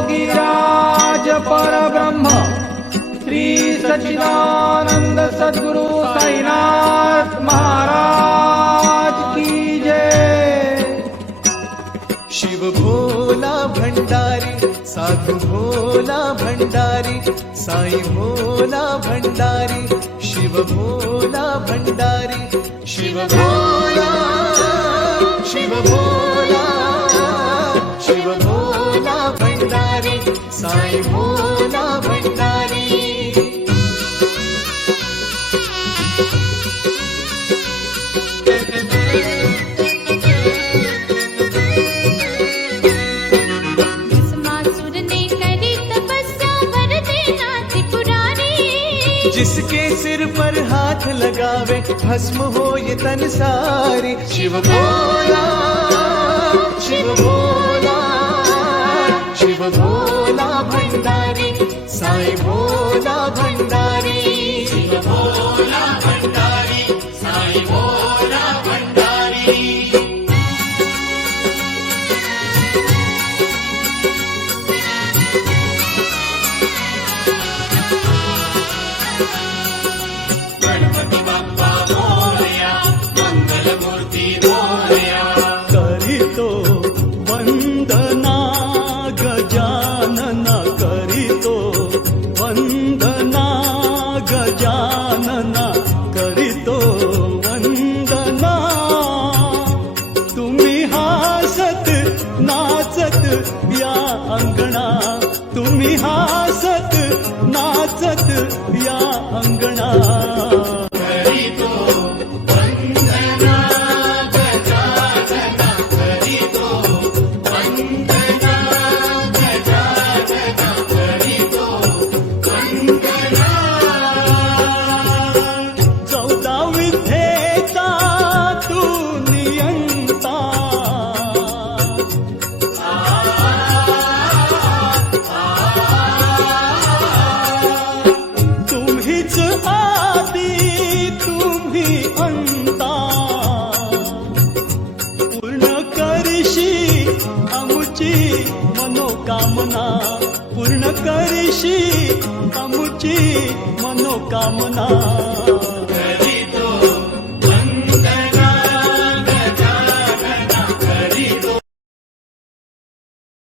योगीराज परब्रह्म श्री सच्चिदानंद सद्गुरु साईनाथ महाराज की जय। शिव भोला भंडारी साधु भोला भंडारी साई भोला भंडारी शिव भोला भंडारी शिव भोला शिव भोला शिव भोला भंडारी साई भोला भंडारी। जिसके सिर पर हाथ लगावे भस्म हो ये तन सारी। शिव भोला शिव भोला शिव भोला भंडारी साई भोला भंडारी शिव भोला भंडारी साई भोला भंडारी। गणपती बाप्पा मोरया मंगल मूर्ती मोरया करीतो वंदना गजानना करीतो वंदना गजानना करीतो वंदना। तुम्ही हसत नाचत या अंगणा तुम्ही हसत नाचत या अंगणा। मनोकामना पूर्ण करीशी आमुची मनोकामना।